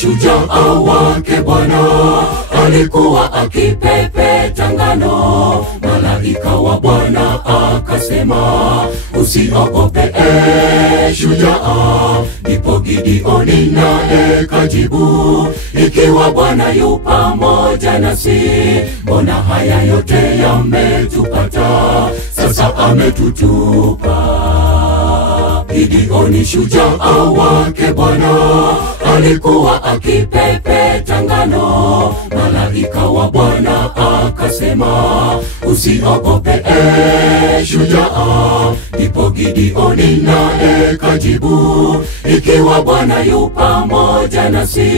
shujaa wake Bwana, alikuwa akipepeta ngano. Malaika wa Bwana akasema, usiogope shujaa. Ndipo Gideoni naye kajibu, ikiwa Bwana yu pamoja nasi, mbona haya yote yametupata? Sasa ametutupa. Gideoni shujaa wake Bwana, alikuwa akipepeta ngano. Malaika wa Bwana akasema, usiogope shujaa. Ndipo Gideoni naye kajibu, ikiwa Bwana yu pamoja nasi,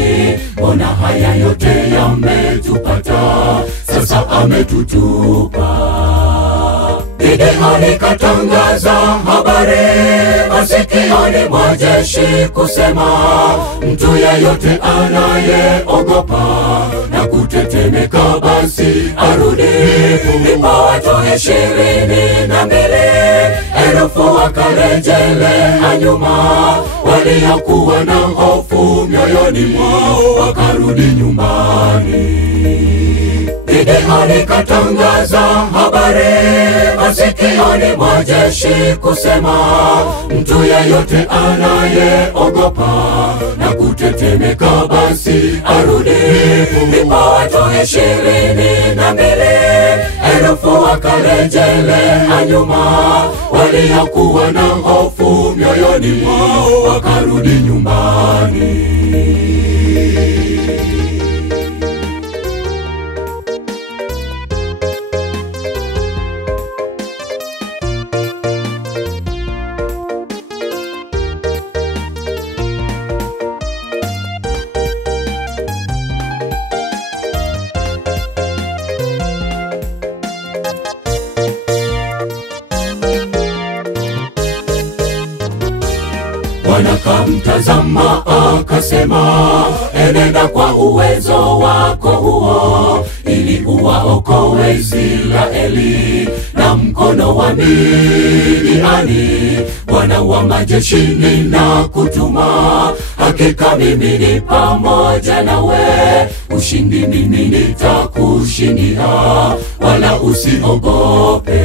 mbona haya yote yametupata? Sasa ametutupa. Gideoni katangaza habari masikioni mwa jeshi kusema, mtu yeyote anayeogopa na kutetemeka basi arudi. Ndipo watu 22,000 wakarejelea nyuma, waliokuwa na hofu mioyoni mwao wakarudi nyumbani. Gideoni katangaza habari masikioni mwa jeshi kusema, mtu yeyote anayeogopa na kutetemeka basi arudi. Ndipo watu 22,000 wakarejelea nyuma, waliokuwa na hofu mioyoni mwao wakarudi nyumbani. Bwana kamtazama akasema, enenda kwa uwezo wako huo, ili uwaokoe Israeli na mkono wa Midiani. Bwana wa majeshi ninakutuma, hakika mimi ni pamoja nawe. Ushindi mimi nitakushindia, wala usiogope.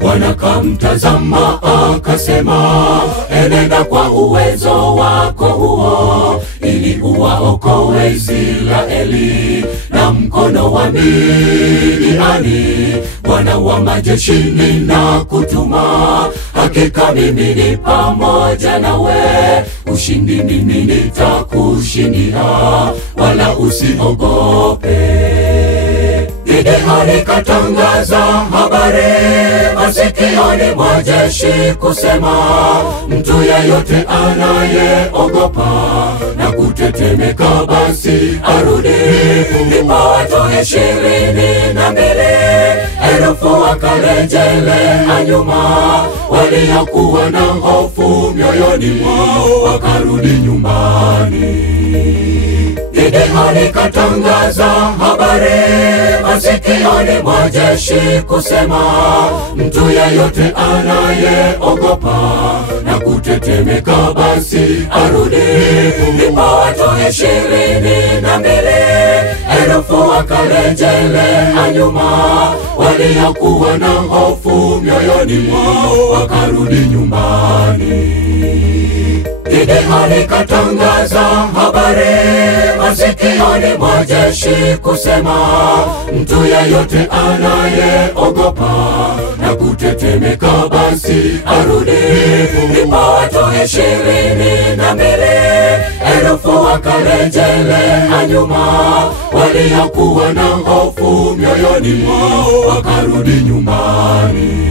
Bwana kamtazama akasema, enenda kwa uwezo wako huo, ili uwaokoe Israeli na mkono wa Midiani. Bwana wa majeshi ninakutuma, hakika mimi ni pamoja nawe. Ushindi mimi nitakushindia, wala usiogope. Gideoni katangaza habari masikioni mwa jeshi kusema, mtu yeyote anayeogopa na kutetemeka basi arudi. Ndipo watu 22,000 wakarejelea nyuma, waliokuwa na hofu mioyoni mwao wakarudi nyumbani. Gideoni katangaza habari masikioni mwa jeshi kusema, mtu yeyote anayeogopa na kutetemeka basi arudi. Ndipo watu 22,000 wakarejelea nyuma, waliokuwa na hofu mioyoni mwao wakarudi nyumbani. Gideoni katangaza habari masikioni mwa jeshi kusema, mtu yeyote anayeogopa na kutetemeka basi arudi. Ndipo watu 22,000 wakarejelea nyuma, waliokuwa na hofu mioyoni mwao wakarudi nyumbani.